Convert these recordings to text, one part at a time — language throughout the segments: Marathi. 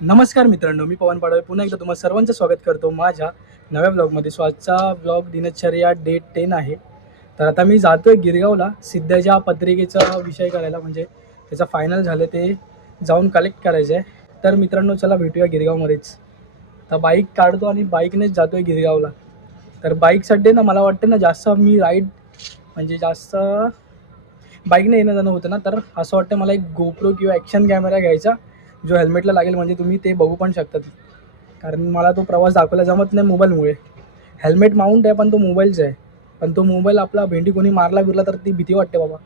नमस्कार मित्रांनो, मी पवन पाडवे पुन्हा एकदा तुम्हाला सर्वांचं स्वागत करतो माझ्या नव्या ब्लॉगमध्ये. सो आजचा ब्लॉग दिनचर्या डे 10 आहे. तर आता मी जातो आहे गिरगावला सिद्धाच्या पत्रिकेचा विषय करायला, म्हणजे त्याचा फायनल झालं ते जाऊन कलेक्ट करायचं आहे. तर मित्रांनो चला भेटूया गिरगावमध्येच. आता बाईक काढतो आणि बाईकनेच जातो आहे गिरगावला. तर बाईकसाठी ना मला वाटतं ना जास्त मी राईड म्हणजे जास्त बाईकने येणं जाणं होतं ना, तर असं वाटतं मला एक गोप्रो किंवा ॲक्शन कॅमेरा घ्यायचा जो हेल्मेटला लागेल, म्हणजे तुम्ही ते बघू पण शकतात. कारण मला तो प्रवास दाखवायला जमत नाही मोबाईलमुळे. हेल्मेट माउंट आहे पण तो मोबाईलचा आहे, पण तो मोबाईल आपला भेंडी कोणी मारला बिरला तर ती भीती वाटते बाबा.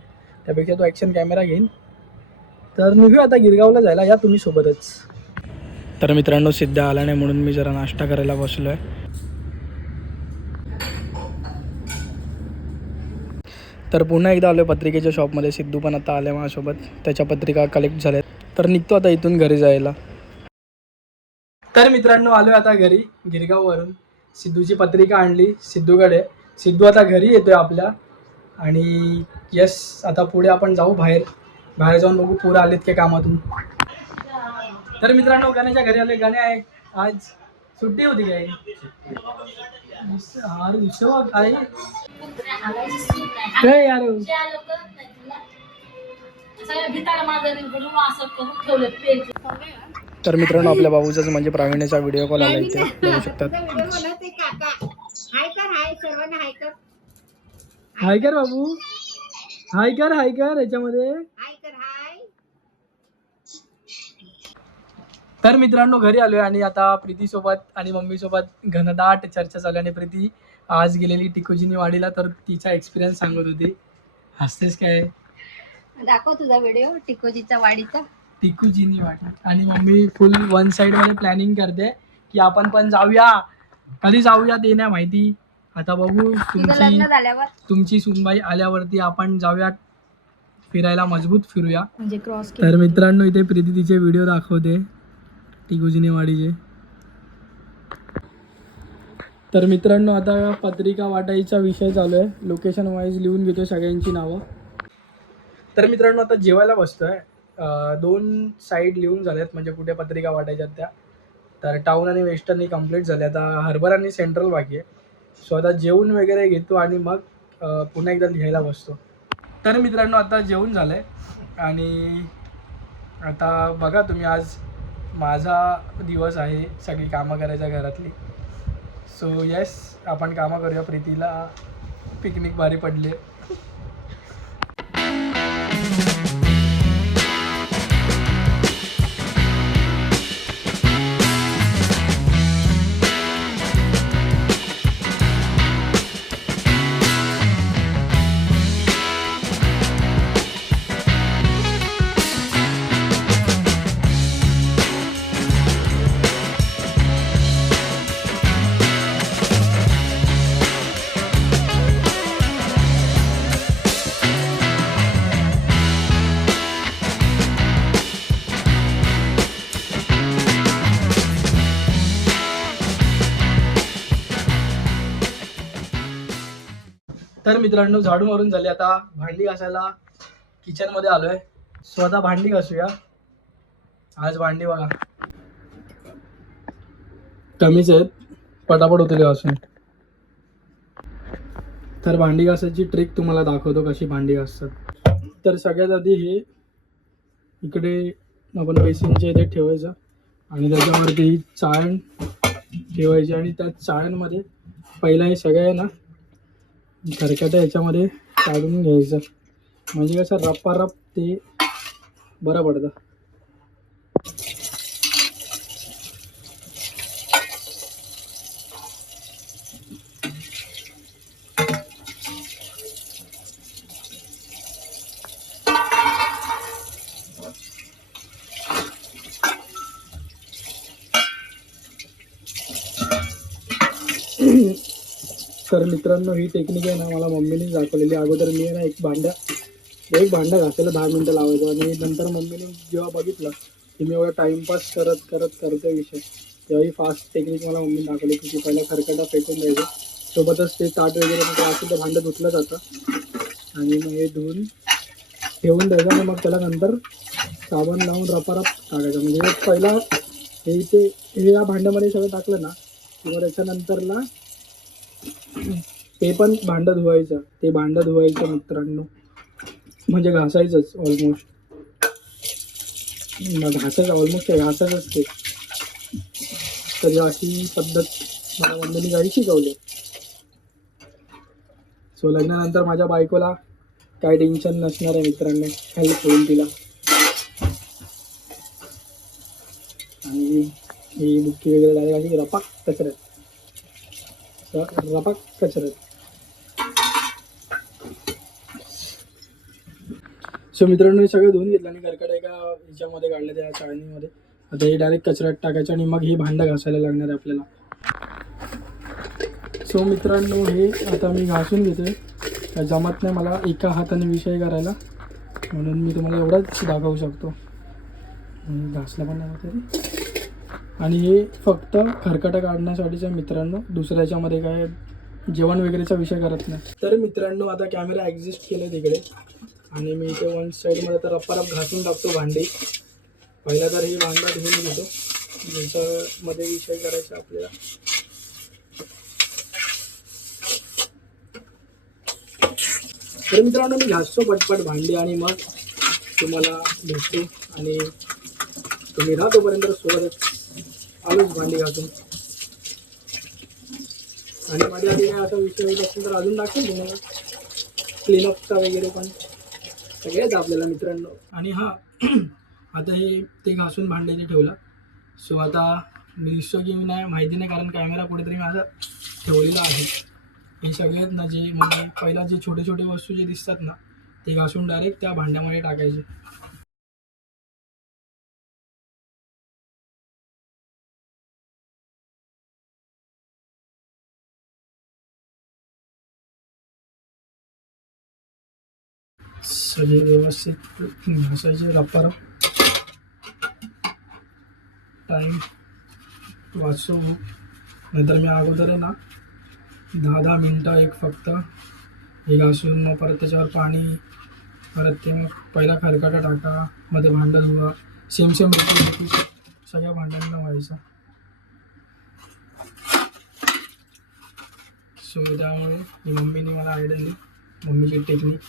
त्यापेक्षा तो ॲक्शन कॅमेरा घेईन. तर निघूया आता गिरगावला जायला, या तुम्ही सोबतच. तर मित्रांनो सिद्धा आला नाही म्हणून मी जरा नाश्ता करायला बसलो आहे. तर पुन्हा एकदा आलो पत्रिकेच्या शॉपमध्ये. सिद्धू पण आता आल्या माझ्यासोबत, त्याच्या पत्रिका कलेक्ट झाल्यात. तर निघतो आता इथून घरी जायला. तर मित्रांनो आलो आता घरी गिरगाववरून. सिद्धूची पत्रिका आणली सिद्धूकडे. सिद्धू आता घरी येतोय आपल्या. आणि यस, आता पुढे आपण जाऊ बाहेर. बाहेर जाऊन बघू पोरं आलेत का कामातून. तर मित्रांनो गाण्याच्या घरी आले. गाणे आहे आज सुट्टी होती काय? अरे दुसरं काय काय यार. तर मित्रांनो आपल्या बाबूचाच म्हणजे प्रावीण्याचा व्हिडिओ कॉल आला इथे बघू शकतात. हाय कर बाबू, हाय कर याच्यामध्ये. तर मित्रांनो घरी आलोय आणि आता प्रीती सोबत आणि मम्मी सोबत घनदाट चर्चा चालू. आणि प्रीती आज गेलेली टिकोजीनी वाडीला, तर तिचा एक्सपिरियन्स सांगत होती. हसतेस काय? दाखव तुझा व्हिडिओ टिकोजीच्या वाडीचा. टिकोजीनी वाडी. आणि मम्मी फुल वन साइड मध्ये प्लॅनिंग करते की आपण पण जाऊया. कधी जाऊया ते नाही माहिती. आता बघू, तुमची सुनबाई आल्यावरती आपण जाऊया फिरायला, मजबूत फिरूया. म्हणजे क्रॉस. तर मित्रांनो इथे प्रीती तिचे व्हिडिओ दाखवते टिकोजीनी वाडीचे. तर मित्रांनो आता पत्रिका वाटायचा विषय चालू आहे. लोकेशन वाईज लिहून घेतो सगळ्यांची नावं. तर मित्रांनो आता जेवायला बसतोय. 2 साईड लिहून झाल्यात, म्हणजे कुठे पत्रिका वाटायच्यात त्या. तर टाऊन आणि वेस्टर्नही कंप्लीट झाले. आता हर्बर आणि सेंट्रल बाकी आहे. सो आता जेवून वगैरे घेतो आणि मग पुन्हा एकदा लिहायला बसतो. तर मित्रांनो आता जेवून झालं आहे आणि आता बघा तुम्ही, आज माझा दिवस आहे सगळी कामं करायच्या घरातली. सो येस, आपण कामं करूया. प्रीतीला पिकनिक भारी पडली. तर मित्रांनो झाडू मारून झाले. आता भांडी घासायला किचनमध्ये आलो आहे. सो आता भांडी घासूया. आज भांडी बघा कमीच आहेत, पटापट होते घासून. तर भांडी घासायची ट्रिक तुम्हाला दाखवतो कशी भांडी घासतात. तर सगळ्यात आधी हे इकडे आपण बेसिनच्या इथे ठेवायचं आणि त्याच्यावरती ही चाळण ठेवायची. आणि त्या चाळणमध्ये पहिला हे सगळं आहे ना खरकटं याच्यामध्ये काढून घ्यायचं, म्हणजे कसं रप्पा ते बरं पडतं. तर मित्रांनो ही टेक्निक आहे ना मला मम्मीने दाखवलेली. अगोदर मी आहे ना एक भांडं घासायला 10 मिनटं लावायचं. आणि नंतर मम्मीने जेव्हा बघितलं की मी एवढा टाईमपास करतोय विषय, तेव्हा ही फास्ट टेक्निक मला मम्मीने दाखवली की पहिला खरकटा फेकून द्यायचं, सोबतच ते ताट वगैरे मग असेल तर भांडं धुतलं जातं. आणि मग हे धुवून ठेवून द्यायचं आणि मग त्याला नंतर साबण लावून रपारप टाकायचं. म्हणजे पहिला हे या भांड्यामध्ये सगळं टाकलं ना किंवा त्याच्यानंतरला ते पण भांडं धुवायचं, ते भांडं धुवायचं मित्रांनो, म्हणजे घासायचंच ऑलमोस्ट. घासायचंच ते. तर अशी पद्धत मला मम्मीने काही शिकवली. सो लग्नानंतर माझ्या बायकोला काय टेन्शन नसणार आहे मित्रांनो, हेल्प होईल तिला. आणि ही बुक्की वगैरे डायरेक्ट अशी रपाक कचऱ्यात. सो मित्रांनो हे सगळं धुवून घेतलं आणि कर्कट एका ह्याच्यामध्ये काढलं त्या चाळणीमध्ये. आता हे डायरेक्ट कचऱ्यात टाकायचं आणि मग हे भांडं घासायला लागणार आहे आपल्याला. सो मित्रांनो हे आता मी घासून घेतोय. काय जमत नाही मला एका हाताने विषय करायला, म्हणून मी तुम्हाला एवढंच दाखवू शकतो. घासला पण नाही तरी. आणि हे फक्त खरकटं काढण्यासाठीच्या मित्रांनो, दुसऱ्याच्यामध्ये काय जेवण वगैरेचा विषय करत नाही. तर मित्रांनो आता कॅमेरा ॲडजस्ट केलं तिकडे आणि मी इथे वन साईडमध्ये आता रप्पारप घासून टाकतो भांडी. पहिला तर ही भांडा धुवून घेतो, ज्याच्यामध्ये विषय करायचा आपल्याला. तर मित्रांनो मी घासतो पटपट भांडी आणि मग तुम्हाला भेटतो. आणि तुम्ही राहा तोपर्यंत सोबतच, आलोच भांडी घासून. आणि माझ्या आधी काय असा विषय होत असेल तर अजून दाखवेल तुम्हाला क्लीनअपचा वगैरे पण सगळेच आपल्याला मित्रांनो. आणि हां आता हे ते घासून भांड्याने ठेवलं. सो आता मी दिसतो की मी नाही माहिती नाही, कारण कॅमेरा कुठेतरी मी असं ठेवलेला आहे. हे सगळ्यात ना जे म्हणजे पहिला जे छोटे छोटे वस्तू जे दिसतात ना ते घासून डायरेक्ट त्या भांड्यामध्ये टाकायचे. सगळे व्यवस्थित घासायचे रप्पारप. टाईम वाचतो, नाहीतर मी अगोदर आहे ना 10 मिनटं एक फक्त हे घासून मग परत त्याच्यावर पाणी, परत ते मग पहिला खरकटा टाका, मध्ये भांडं धुवा, सेम सगळ्या भांड्यांना व्हायचं. सो त्यामुळे ही मम्मीने मला आयडिया दिली, मम्मीची टेक्निक.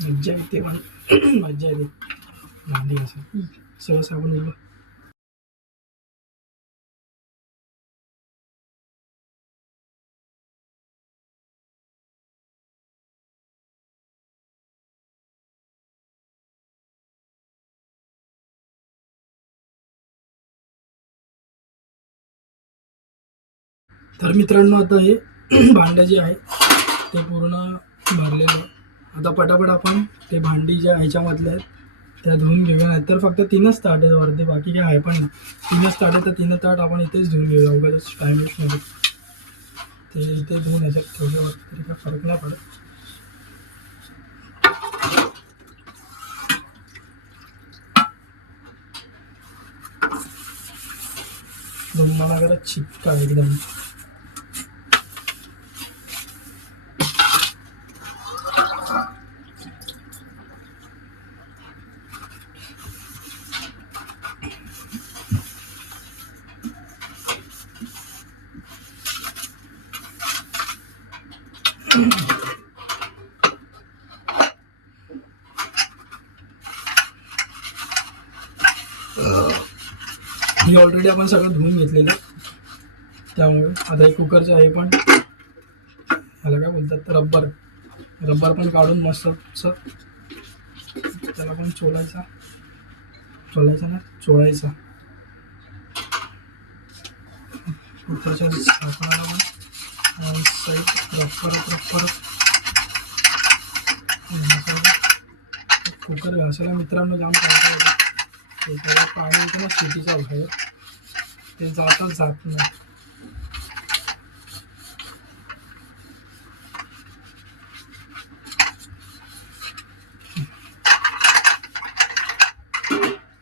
मज्जा येते पण मज्जा येते भांडी घासायला, सगळं साबण उरलं. तर मित्रांनो आता हे भांडं जे आहे ते पूर्ण भरलेलं आहे. आता पटापट आपण ते भांडी ज्या ह्याच्यामधल्या आहेत त्या धुवून घेऊया. नाहीतर फक्त 3च ताट आहेत वरती, बाकी काय आहे पण नाही. 3च ताट आहे, तर 3 ताट आपण इथेच धुवून घेऊया. उगाच टाईम वेस्ट नको. ते इथे धुवून ह्याच्यात ठेवल्यावर तरी काय फरक नाही पडत. मला जरा चिपका एकदम. ही ऑलरेडी आपण सगळं धुवून घेतलेलं, त्यामुळे आता हे कुकरचं आहे पण ह्याला काय बोलतात रब्बर पण काढून मस्त त्याला पण चोळायचा त्याच्या झाकणाला पण साईड रब्बर. कुकर घासायला मित्रांनो जाम चालतं होतं. ते सगळं पाणी येतं ना शिटीचा बाहेर, ते जात नाही.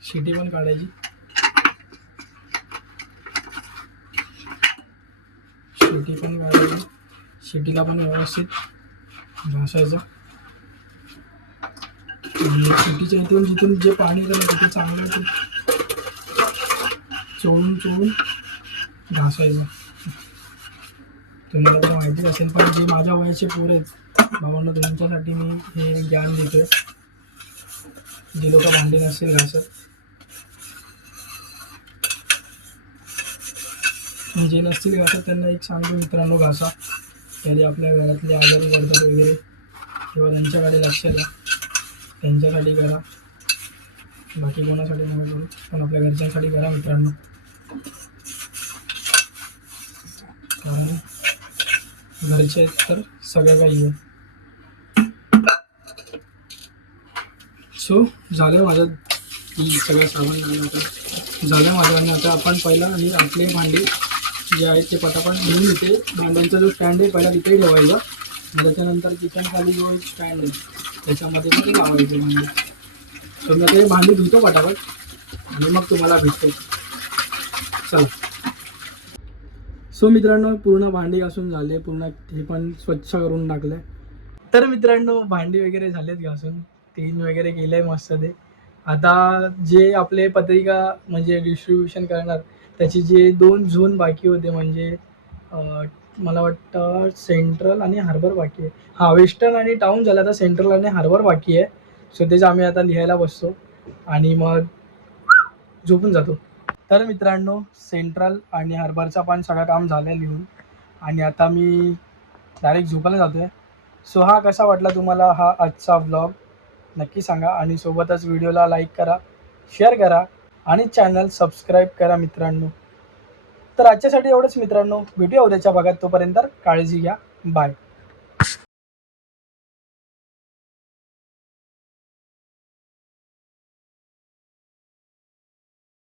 शिटी पण काढायची. शिटीला पण व्यवस्थित घासायचं. आणि शेतीच्या इथून जिथून जे पाणी येतं ना तिथे चांगलं ते चोळून चोळून घासायचं. तुम्हाला तर माहितीच असेल, पण जे माझ्या वयाचे पोरं आहेत भावांना त्यांच्यासाठी मी हे ज्ञान देतोय. जे लोक भांडी नसतील घासत, जे नसतील घासत त्यांना एक सांगतो मित्रांनो, घासा. त्याने आपल्या घरातले आजारी पडतात वगैरे, किंवा त्यांच्याकडे लक्ष द्या, त्यांच्यासाठी करा. बाकी कोणासाठी नका करू, पण आपल्या घरच्यांसाठी करा मित्रांनो. कारण घरचे आहेत तर सगळं काही आहे. सो झालं माझं की सगळं सामान झालं माझ्याकडनं. आता आपण पहिला आणि आपले भांडे जे आहेत ते पटापट घेऊन इथे भांड्यांचा जो स्टँड आहे पहिला तिथे ठेवायचा. आणि त्याच्यानंतर किचन खाली जो एक स्टँड आहे त्याच्यामध्ये पण लावायचे भांडे. समजा ते भांडे धुतो पटापट आणि मग तुम्हाला भेटतो. चला. सो मित्रांनो पूर्ण भांडी घासून झाले, पूर्ण हे पण स्वच्छ करून टाकलं. तर मित्रांनो भांडी वगैरे झालेत घासून, क्लीन वगैरे केलं आहे मस्त ते. आता जे आपले पत्रिका म्हणजे डिस्ट्रीब्युशन करणार त्याचे जे 2 झोन बाकी होते, म्हणजे मला वाटतं सेंट्रल आणि हार्बर बाकी आहे. हां, वेस्टर्न आणि टाऊन झालं, आता सेंट्रल आणि हार्बर बाकी आहे. सो तेच आम्ही आता लिहायला बसतो आणि मग झोपून जातो. तर मित्रांनो सेंट्रल आणि हार्बरचं पण सगळं काम झालं आहे लिहून, आणि आता मी डायरेक्ट झोपायला जातो आहे. सो हा कसा वाटला तुम्हाला हा आजचा व्लॉग नक्की सांगा, आणि सोबतच व्हिडिओला लाईक करा, शेअर करा आणि चॅनल सबस्क्राईब करा मित्रांनो. तर आजच्यासाठी एवढंच मित्रांनो, भेटूया उद्याच्या भागात. तोपर्यंत काळजी घ्या. बाय.